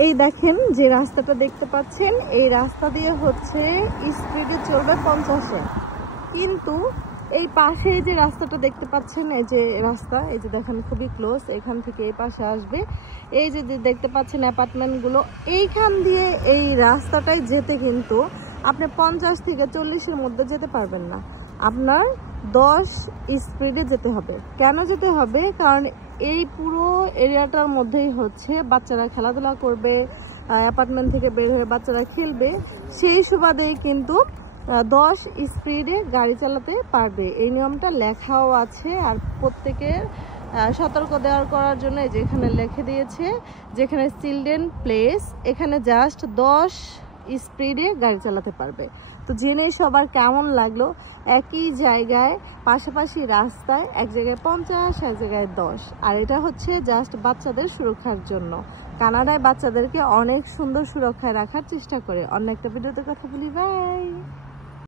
এই দেখেন যে রাস্তাটা দেখতে পাচ্ছেন, এই রাস্তা দিয়ে হচ্ছে স্পিডে চলবে 50-এ, কিন্তু এই পাশে যে রাস্তাটা দেখতে পাচ্ছেন, এই যে রাস্তা, এই যে দেখেন খুবই ক্লোজ, এখান থেকে এই পাশে আসবে, এই যে দেখতে পাচ্ছেন অ্যাপার্টমেন্টগুলো, এইখান দিয়ে এই রাস্তাটাই যেতে কিন্তু আপনি 50 থেকে 40-এর মধ্যে যেতে পারবেন না, আপনার 10 স্পিডে যেতে হবে। কেন যেতে হবে? কারণ এই পুরো এরিয়াটার মধ্যেই হচ্ছে বাচ্চারা খেলাধুলা করবে, অ্যাপার্টমেন্ট থেকে বের হয়ে বাচ্চারা খেলবে, সেই সুবাদেই কিন্তু 10 স্পিডে গাড়ি চালাতে পারবে। এই নিয়মটা লেখাও আছে, আর প্রত্যেকের সতর্ক দেওয়ার করার জন্য যেখানে লিখে দিয়েছে, যেখানে চিলড্রেন প্লেস, এখানে জাস্ট 10 স্পিডে গাড়ি চালাতে পারবে। তো জেনে সবার কেমন লাগলো? একই জায়গায় পাশাপাশি রাস্তায়, এক জায়গায় 50, এক জায়গায় 10, আর এটা হচ্ছে জাস্ট বাচ্চাদের সুরক্ষার জন্য। কানাডায় বাচ্চাদেরকে অনেক সুন্দর সুরক্ষায় রাখার চেষ্টা করে। অন্য একটা ভিডিওতে কথা বলি, বাই।